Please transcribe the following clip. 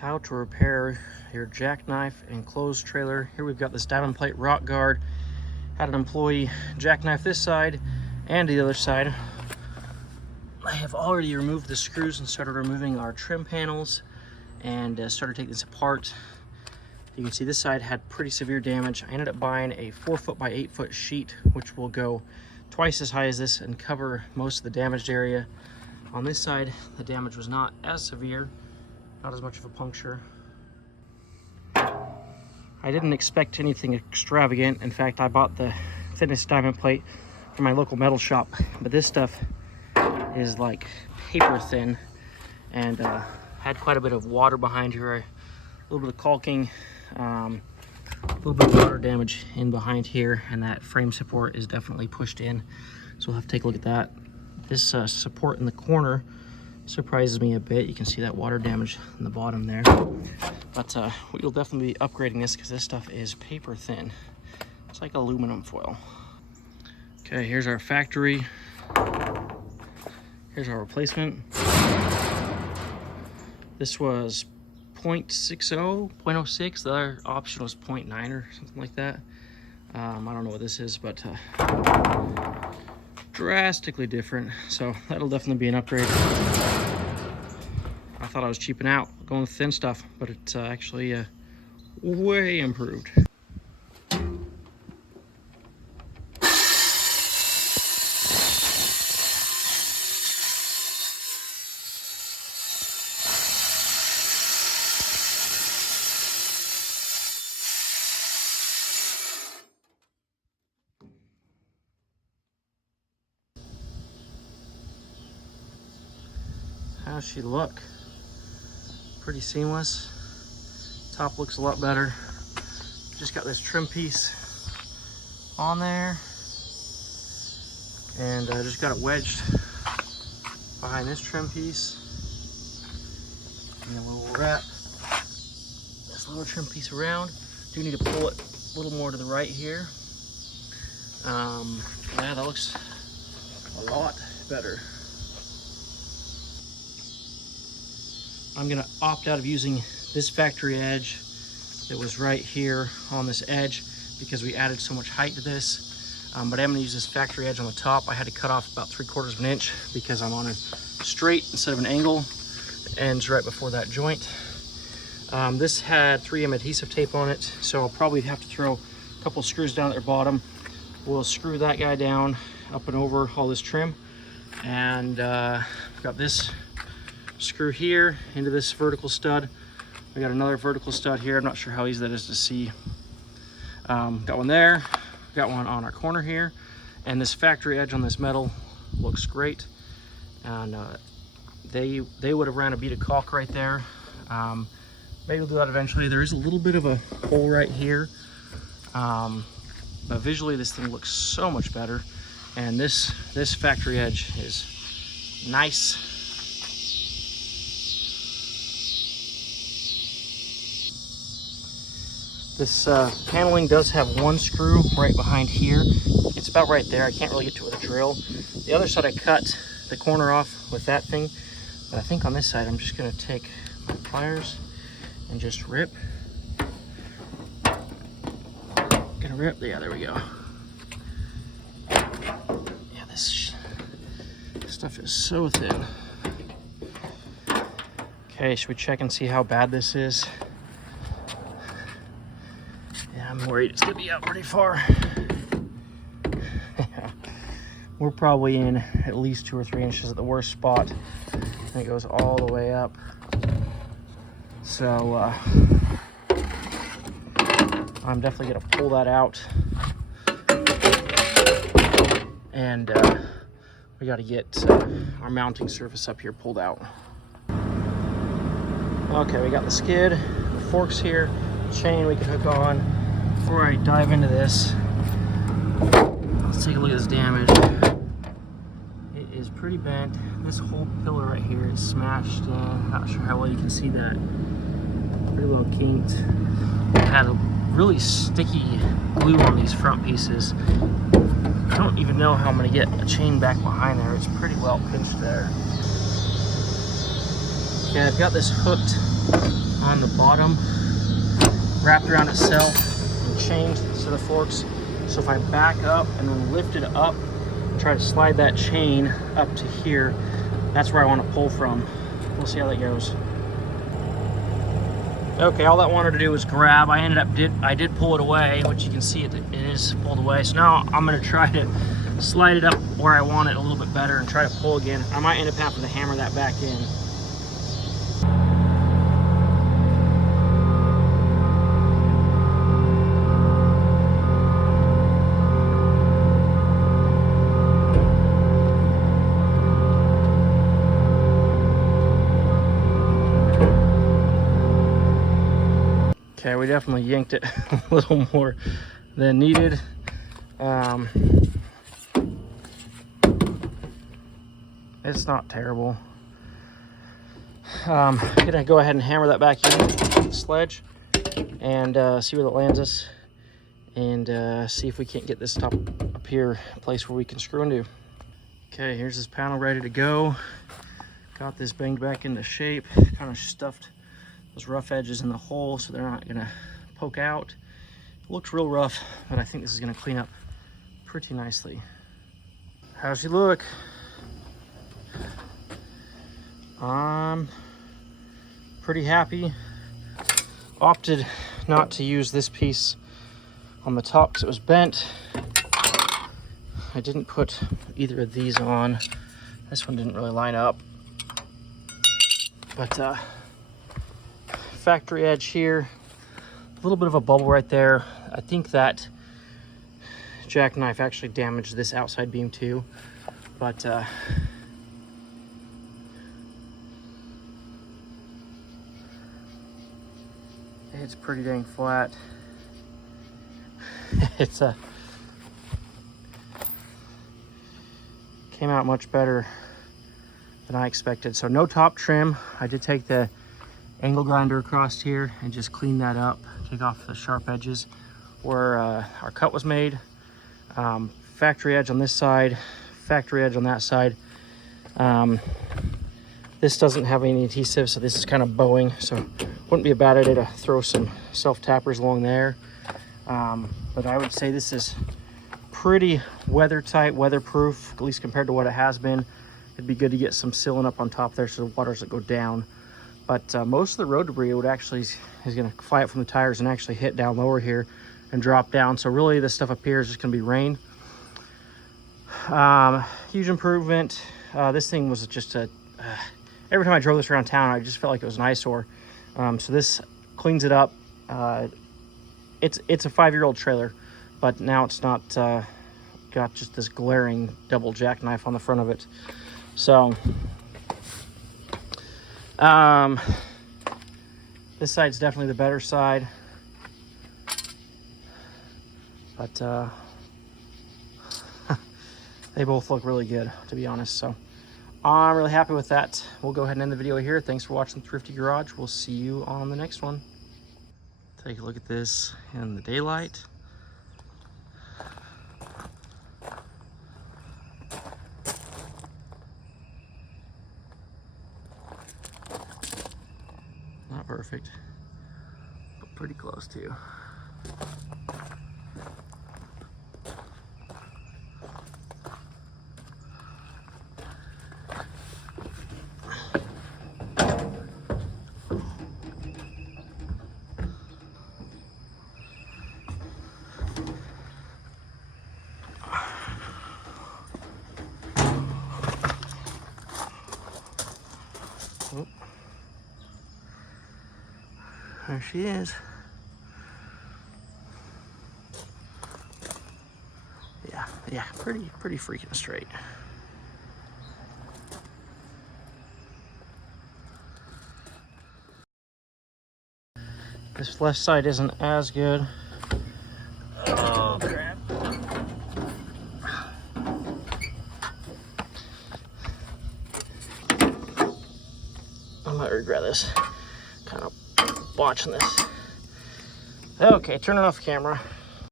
How to repair your jackknife enclosed trailer. Here we've got this diamond plate rock guard. Had an employee jackknife this side and the other side. I have already removed the screws and started removing our trim panels and started taking this apart. You can see this side had pretty severe damage. I ended up buying a 4-foot by 8-foot sheet, which will go twice as high as this and cover most of the damaged area. On this side, the damage was not as severe. Not as much of a puncture. I didn't expect anything extravagant. In fact, I bought the thinnest diamond plate from my local metal shop, but this stuff is like paper thin and had quite a bit of water behind here, a little bit of caulking, a little bit of water damage in behind here, and that frame support is definitely pushed in. So we'll have to take a look at that. This support in the corner surprises me a bit. You can see that water damage in the bottom there, but we'll definitely be upgrading this because this stuff is paper thin. It's like aluminum foil. Okay, here's our factory. Here's our replacement. This was 0.60, 0.06. The other option was 0.9 or something like that. I don't know what this is, but drastically different. So that'll definitely be an upgrade. I thought I was cheaping out going with thin stuff, but it's actually way improved. How's she look? Pretty seamless. Top looks a lot better. Just got this trim piece on there, and I just got it wedged behind this trim piece, and then we'll wrap this little trim piece around. Do need to pull it a little more to the right here. Yeah, that looks a lot better. I'm gonna opt out of using this factory edge that was right here on this edge because we added so much height to this. But I'm gonna use this factory edge on the top. I had to cut off about 3/4 of an inch because I'm on a straight instead of an angle. It ends right before that joint. This had 3M adhesive tape on it, so I'll probably have to throw a couple screws down at the bottom. We'll screw that guy down up and over all this trim, and we've got this screw here into this vertical stud. We got another vertical stud here. I'm not sure how easy that is to see. Got one there, got one on our corner here, and this factory edge on this metal looks great. And they would have ran a bead of caulk right there. Maybe we'll do that eventually. There is a little bit of a hole right here, but visually this thing looks so much better. And this factory edge is nice. This paneling does have one screw right behind here. It's about right there. I can't really get to it with a drill. The other side I cut the corner off with that thing, but I think on this side I'm just gonna take my pliers and just rip. Gonna rip, yeah, there we go. Yeah, this stuff is so thin. Okay, should we check and see how bad this is? I'm worried it's gonna be out pretty far. We're probably in at least 2 or 3 inches at the worst spot, and it goes all the way up. So I'm definitely gonna pull that out, and we got to get our mounting surface up here pulled out. Okay, we got the skid, the forks here, chain we can hook on. Before I dive into this, let's take a look at this damage. It is pretty bent. This whole pillar right here is smashed in. Not sure how well you can see that. Pretty well kinked. It had a really sticky glue on these front pieces. I don't even know how I'm going to get a chain back behind there. It's pretty well pinched there. Okay, I've got this hooked on the bottom, wrapped around itself and chained to the forks. So if I back up and then lift it up, try to slide that chain up to here, that's where I want to pull from. We'll see how that goes. Okay, all that wanted to do was grab. I did pull it away, which you can see it is pulled away. So now I'm going to try to slide it up where I want it a little bit better and try to pull again. I might end up having to hammer that back in. Okay, we definitely yanked it a little more than needed. It's not terrible. I'm gonna go ahead and hammer that back in the sledge and see where that lands us, and see if we can't get this top up here, a place where we can screw into. Okay, here's this panel ready to go. Got this banged back into shape, kind of stuffed those rough edges in the hole so they're not gonna poke out. It looks real rough, but I think this is gonna clean up pretty nicely. How's she look? I'm pretty happy. Opted not to use this piece on the top because it was bent. I didn't put either of these on. This one didn't really line up. But factory edge here, a little bit of a bubble right there. I think that jackknife actually damaged this outside beam too, but it's pretty dang flat. It's came out much better than I expected. So no top trim. I did take the angle grinder across here and just clean that up, take off the sharp edges where our cut was made. Factory edge on this side, factory edge on that side. This doesn't have any adhesive, so this is kind of bowing, so wouldn't be a bad idea to throw some self-tappers along there. But I would say this is pretty weather-tight, weatherproof, at least compared to what it has been. It'd be good to get some sealing up on top there so the water doesn't go down. But most of the road debris is going to fly up from the tires and actually hit down lower here and drop down. So really the stuff up here is just going to be rain. Huge improvement. This thing was just every time I drove this around town, I just felt like it was an eyesore. So this cleans it up. It's a 5-year-old trailer, but now it's not got just this glaring double jackknife on the front of it. So this side's definitely the better side, but they both look really good, to be honest. So I'm really happy with that. We'll go ahead and end the video here. Thanks for watching Thrifty Garage. We'll see you on the next one. Take a look at this in the daylight. Not perfect, but pretty close to. Oh. There she is. Yeah, pretty freaking straight. This left side isn't as good. Oh crap. I might regret this. Kind of watching this. Okay, turning off the camera.